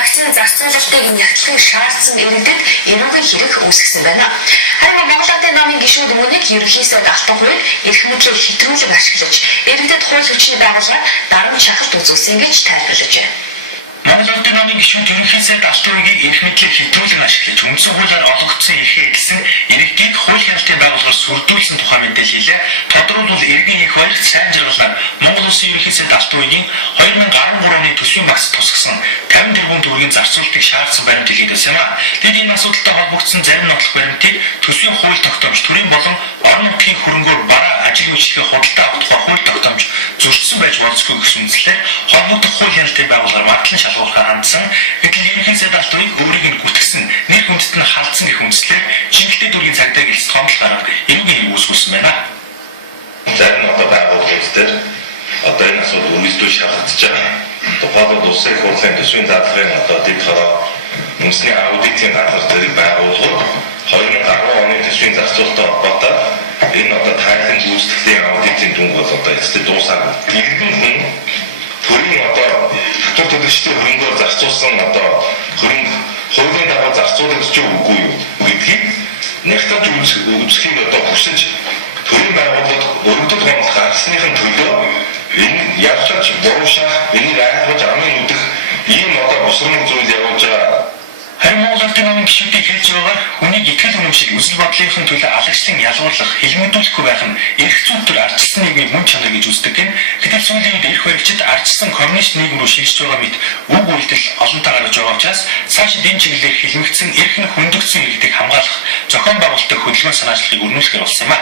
вакцины зарцуулалтыг нягтлахыг шаардсан иргэдэд эрүүгийн хэрэг үүсгэсэн байна. Харин Монгол Ардын намын гишүүд мөнийг ерөнхий сайд алтан хувийг эрх мэдлийг хэтрүүлэн ашиглаж, иргэдэд хууль хүчний байгууллагаар дарамт шахалт үзүүлсэн гэж тайлбарлажээ. Монгол Ардын намын гишүүд ерөнхий сайд алтан хувийг эрх мэдлийг хэтрүүлэн ашиглаж, үндсэн хуулиар олгогдсон эрхээ гэсэн иргэдийг хууль хяналтын байгууллагаар сүрдүүлсэн тухай мэдээлэл хийлээ. Тодорхойлбол иргэний их баярт сайн жаргалаар Монгол Улсын ерөнхий сайд алтан хувийн 2013 оны төсвийн багц тусгасан 50 тэрбум төгрөгийн зарцуулалтыг шаардсан баримт илгээд байсан юм а. Тэд энэ асуудалтай холбогдсон зарим нотлох баримтыг төсвийн хууль тогтоомж, төрийн болон орон нутгийн хөрөнгөөр бараа ажил үйлчлэгээ худалдаа авах тухай хууль тогтоомж зөрчсөн байж болзошгүй гэсэн үндслээр холбогдох хууль хяналтын байгууллагаар магадлан шалгуулахаар хандсан. Гэтэл ерөнхий сайд алтан хувийг өөрийг нь гүтгсэн, нэр хүндэт нь халдсан гэх үндслээр жинхэнэ дүргийн цагдаа гэлс томл гараад эрүүгийн үүсгүүлсэн байна. Зарим байгууллагууд дээр одоо энэ асуудал үргэлжлүүлж шалгагдаж байгаа. Тухайлбал улсын их хурлын төсвийн даатгалын дэд хороо үндэсний аудитын газар зэрэг байгууллагууд 2010 оны төсвийн зарцуулалттай холбоотой энэ тайлан гүйцэтгэлийн аудитын дүнг бол эцэстээ дуусаагүй. Иргэн хүн төрийн татвар төлөгчдийн хөрөнгөөр зарцуулсан хөрөнгө хуулийн дагуу зарцуулагдаж үгүй юу гэдгийг нягтлж үзэхийг хүсэж төрийн байгууллагууд өргөдөд хоног гарсныхын төлөө энэ ялчилж буруушаах, энийг айлгаж амын үдэх ийм босрон зүйл явуулж байгаа. Харин Монгол Ардын намын гишүүдийг хэлж байгаа хүнийг итгэл үнэмшил үзэл бодлынхын төлөө алагчлан ялгуулах, хэлмэдүүлэхгүй байх нь эрх зүйн төр ардчилсан нийгмийн мөн чанар гэж үздэг гэн. Гэтэл сүүлийн үед эрх баригчид ардчилсан коммунист нийгэм рүү шилжиж байгаа мэт үг үйлдэл олонтаа гарч байгаа учраас цаашид энэ чиглэлээр хэлмэгдсэн эрх нь хөндөгдсөн иргэдийг хамгаалах зохион байгуулалтын хөдөлгөөн санаачлалыг өрнүүлэхээр болсон юм а.